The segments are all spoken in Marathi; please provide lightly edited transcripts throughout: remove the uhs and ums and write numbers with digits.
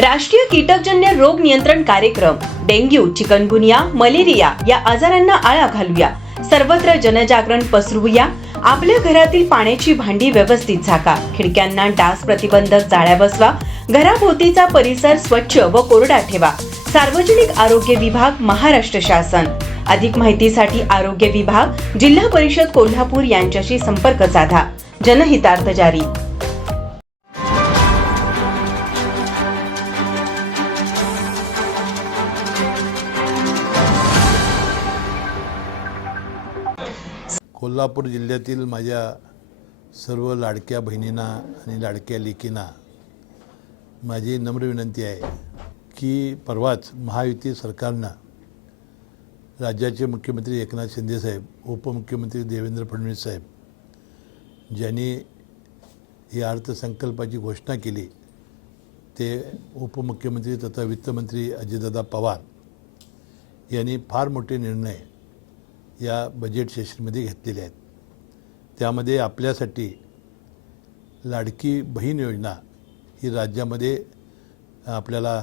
राष्ट्रीय कीटकजन्य रोग नियंत्रण कार्यक्रम डेंग्यू, चिकनगुनिया, मलेरिया या आजारांना आळा घालूया. सर्वत्र जनजागरण पसरवूया. आपल्या घरातील पाण्याची भांडी व्यवस्थित झाका. खिडक्यांना डास प्रतिबंधक जाळ्या बसवा. घराभोवतीचा परिसर स्वच्छ व कोरडा ठेवा. सार्वजनिक आरोग्य विभाग, महाराष्ट्र शासन. अधिक माहितीसाठी आरोग्य विभाग, जिल्हा परिषद कोल्हापूर यांच्याशी संपर्क साधा. जनहितार्थ जारी. कोल्हापूर जिल्ह्यातील माझ्या सर्व लाडक्या बहिणींना आणि लाडक्या लेकींना माझी नम्र विनंती आहे की परवाच महायुती सरकारनं राज्याचे मुख्यमंत्री एकनाथ शिंदे साहेब, उपमुख्यमंत्री देवेंद्र फडणवीस साहेब ज्यांनी या अर्थसंकल्पाची घोषणा केली, ते उपमुख्यमंत्री तथा वित्तमंत्री अजितदादा पवार यांनी फार मोठे निर्णय या बजेट सेशनमध्ये घेतलेले आहेत. त्यामध्ये आपल्यासाठी लाडकी बहीण योजना ही राज्यामध्ये आपल्याला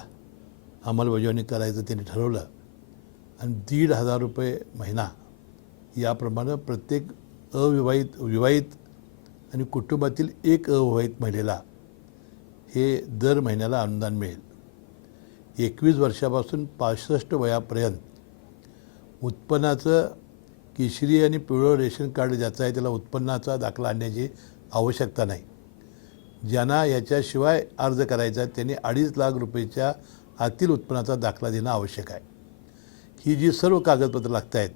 अंमलबजावणी करायचं त्यांनी ठरवलं आणि 1,500 रुपये महिना याप्रमाणे प्रत्येक विवाहित आणि कुटुंबातील एक अविवाहित महिलेला हे दर महिन्याला अनुदान मिळेल. 21 वर्षापासून 65 वयापर्यंत उत्पन्नाचं केशरी आणि पिवळं रेशन कार्ड ज्याचं आहे त्याला उत्पन्नाचा दाखला आणण्याची आवश्यकता नाही. ज्यांना याच्याशिवाय अर्ज करायचा आहे त्यांनी 2.5 लाख रुपयेच्या आतील उत्पन्नाचा दाखला देणं आवश्यक आहे. ही जी सर्व कागदपत्रं लागत आहेत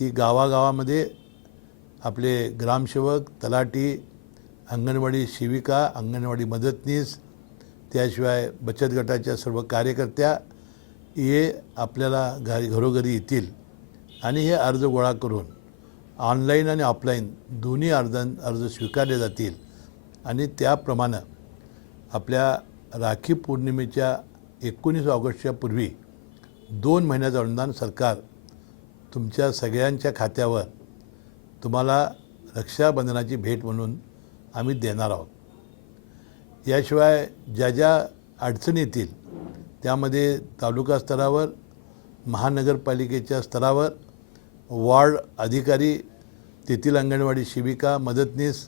ती गावागावामध्ये आपले ग्रामसेवक, तलाठी, अंगणवाडी सेविका, अंगणवाडी मदतनीस, त्याशिवाय बचत गटाच्या सर्व कार्यकर्त्या हे आपल्याला घरोघरी येतील आणि हे अर्ज गोळा करून ऑनलाईन आणि ऑफलाईन दोन्ही अर्ज स्वीकारले जातील आणि त्याप्रमाणे आपल्या राखी पौर्णिमेच्या 19 ऑगस्टच्या पूर्वी 2 महिन्याचं अनुदान सरकार तुमच्या सगळ्यांच्या खात्यावर तुम्हाला रक्षाबंधनाची भेट म्हणून आम्ही देणार आहोत. याशिवाय ज्या ज्या अडचणी येतील त्यामध्ये तालुका स्तरावर, महानगरपालिकेच्या स्तरावर वार्ड अधिकारी, तेथील अंगणवाडी सेविका, मदतनीस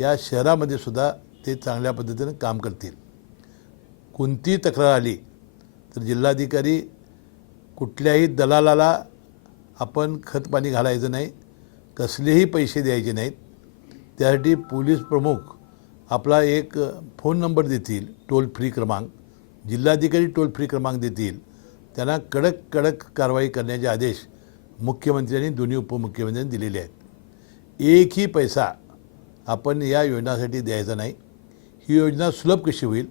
या शहरामध्ये सुद्धा ते चांगल्या पद्धतीने काम करतील. कोणती तक्रार आली तर जिल्हाधिकारी कुठल्याही दलालाला आपण खतपाणी घालायचं नाही, कसलेही पैसे द्यायचे नाहीत. त्यासाठी पोलीस प्रमुख आपला एक फोन नंबर देतील, टोल फ्री क्रमांक, जिल्हाधिकारी टोल फ्री क्रमांक देतील. त्यांना कडक कारवाई करण्याचे आदेश मुख्यमंत्र्यांनी दोन्ही उपमुख्यमंत्र्यांनी दिलेले आहेत. एकही पैसा आपण या योजनासाठी द्यायचा नाही. ही योजना सुलभ कशी होईल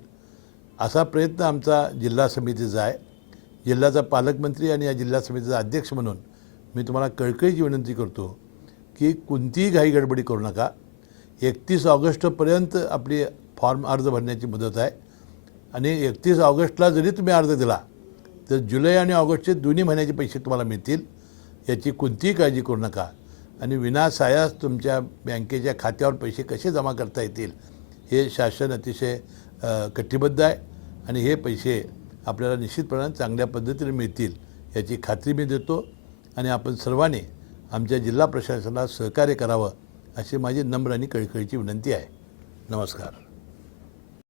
असा प्रयत्न आमचा जिल्हा समितीचा आहे. जिल्ह्याचा पालकमंत्री आणि या जिल्हा समितीचा अध्यक्ष म्हणून मी तुम्हाला कळकळीची विनंती करतो की कोणतीही घाई गडबडी करू नका. 31 ऑगस्टपर्यंत आपली फॉर्म अर्ज भरण्याची मुदत आहे आणि 31 ऑगस्टला जरी तुम्ही अर्ज दिला तर जुलै आणि ऑगस्टचे दोन्ही महिन्याचे पैसे तुम्हाला मिळतील. याची कोणतीही काळजी करू नका आणि विनासायास तुमच्या बँकेच्या खात्यावर पैसे कसे जमा करता येतील हे शासन अतिशय कटिबद्ध आहे आणि हे पैसे आपल्याला निश्चितपणाने चांगल्या पद्धतीने मिळतील याची खात्री मी देतो आणि आपण सर्वांनी आमच्या जिल्हा प्रशासनाला सहकार्य करावं अशी माझी नम्र आणि कळकळीची विनंती आहे. नमस्कार.